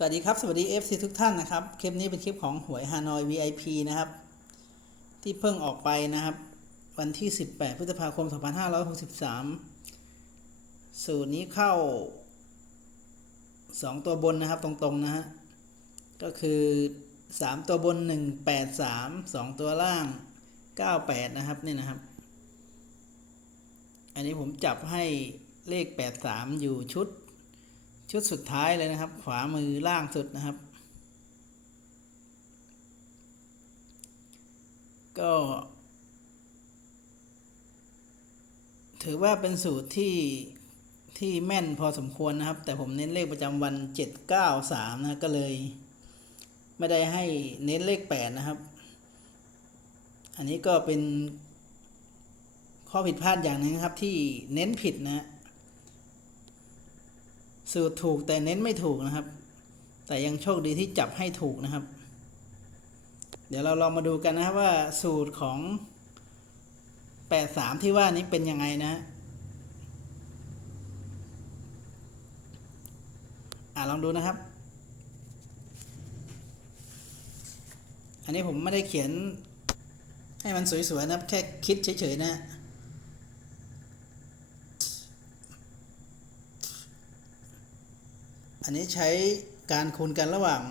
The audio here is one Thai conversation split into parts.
สวัสดีครับ สวัสดี FC ทุกท่านนะครับ คลิปนี้เป็นคลิปของหวยฮานอย VIP นะครับ ที่เพิ่งออกไปนะครับ วันที่ 18 พฤษภาคม 2563 สูตรนี้เข้า 2 ตัวบนนะครับตรงๆนะฮะ ก็คือ 3 ตัวบน 183 2 ตัวล่าง 98 นะครับนี่นะครับ อันนี้ผมจับให้เลข 83 อยู่ชุด ชุดสุดท้ายเลยนะครับ ขวามือล่างสุดนะครับ ก็ ถือว่าเป็นสูตรที่ที่แม่นพอสมควรนะครับ แต่ผมเน้นเลขประจำวัน 793 นะก็เลย ไม่ได้ให้เน้นเลข 8 นะครับ อันนี้ก็เป็นข้อผิดพลาดอย่างหนึ่งครับที่เน้นผิดนะ สูตรถูกแต่เน้นไม่ถูกนะครับ แต่ยังโชคดีที่จับให้ถูกนะครับ เดี๋ยวเราลองมาดูกันนะครับว่าสูตรของ 83 ที่ว่านี้เป็นยังไงนะอ่าลองดูนะครับ อันนี้ผมไม่ได้เขียนให้มันสวยๆนะครับ แค่คิดเฉยๆนะฮะ อันนี้ใช้การคูณกันระหว่าง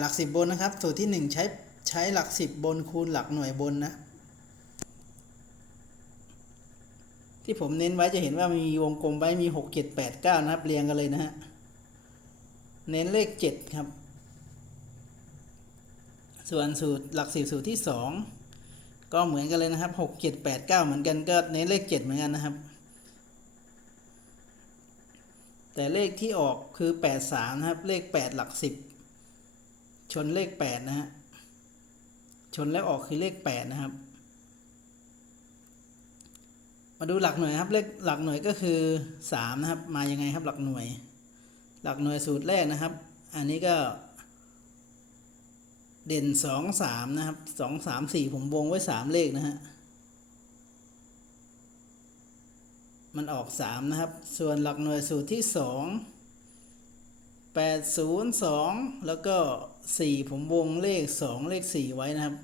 หลักสิบบนนะครับ สูตรที่หนึ่งใช้ใช้หลักสิบบนคูณหลักหน่วยบนนะ ที่ผมเน้นไว้จะเห็นว่ามีวงกลมไว้มีหกเจ็ดแปดเก้านะครับ เรียงกันเลยนะฮะ เน้นเลขเจ็ดครับ ส่วนสูตรหลักสิบสูตรที่สองก็เหมือนกันเลยนะครับหกเจ็ดแปดเก้าเหมือนกันก็เน้นเลขเจ็ดเหมือนกันนะครับ แต่เลขที่ออกคือแปดสามนะครับ เลขแปดหลักสิบชนเลขแปดนะฮะ ชนแล้วออกคือเลขแปดนะครับ มาดูหลักหน่วยครับ เลขหลักหน่วยก็คือสามนะครับ มายังไงครับหลักหน่วย หลักหน่วยสูตรแรกนะครับ อันนี้ก็ เด่นสองสามนะครับสองสามสี่ผมวงไว้สามเลขนะฮะ มันออกสามนะครับ ส่วนหลักหน่วยสูตรที่สองแปดศูนย์สองแล้วก็สี่ผมวงเลขสองเลขสี่ไว้นะครับ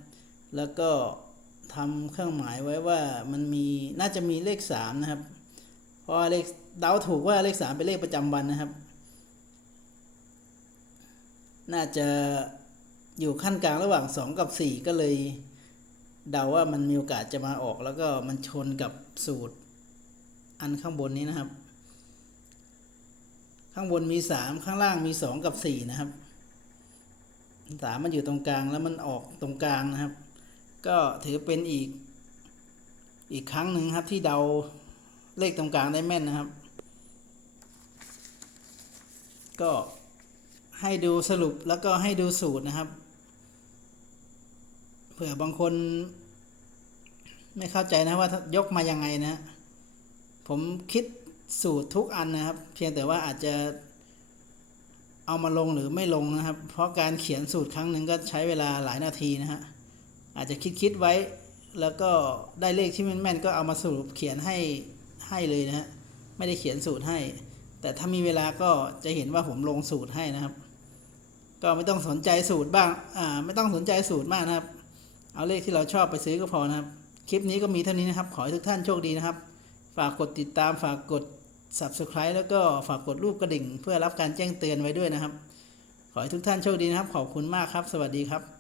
แล้วก็ทำเครื่องหมายไว้ว่ามันมีน่าจะมีเลขสามนะครับ เพราะเลขเดาถูกว่าเลขสามเป็นเลขประจำวันนะครับ น่าจะอยู่ขั้นกลางระหว่างสองกับสี่ก็เลยเดาว่ามันมีโอกาสจะมาออกแล้วก็มันชนกับสูตร อันข้างบนนี้นะครับ ข้างบนมีสามข้างล่างมีสองกับสี่นะครับสามมันอยู่ตรงกลางแล้วมันออกตรงกลางนะครับ ก็ถือเป็นอีกอีกครั้งหนึ่งครับที่เดาเลขตรงกลางได้แม่นนะครับ ก็ให้ดูสรุปแล้วก็ให้ดูสูตรนะครับ เผื่อบางคน ไม่เข้าใจนะว่ายกมายังไงนะ ผมคิดสูตรทุกอันนะครับ เพียงแต่ว่าอาจจะเอามาลงหรือไม่ลงนะครับ เพราะการเขียนสูตรครั้งหนึ่งก็ใช้เวลาหลายนาทีนะฮะอาจจะคิดคิดไว้แล้วก็ได้เลขที่แม่นๆก็เอามาสรุปเขียนให้ให้เลยนะฮะไม่ได้เขียนสูตรให้ แต่ถ้ามีเวลาก็จะเห็นว่าผมลงสูตรให้นะครับ ก็ไม่ต้องสนใจสูตรบ้างอ่าไม่ต้องสนใจสูตรมากนะครับ เอาเลขที่เราชอบไปซื้อก็พอนะครับ คลิปนี้ก็มีเท่านี้นะครับ ขอให้ทุกท่านโชคดีนะครับ ฝากกดติดตามฝากกด subscribe แล้วก็ฝากกดรูปกระดิ่ง เพื่อรับการแจ้งเตือนไว้ด้วยนะครับ ขอให้ทุกท่านโชคดีนะครับ ขอบคุณมากครับ สวัสดีครับ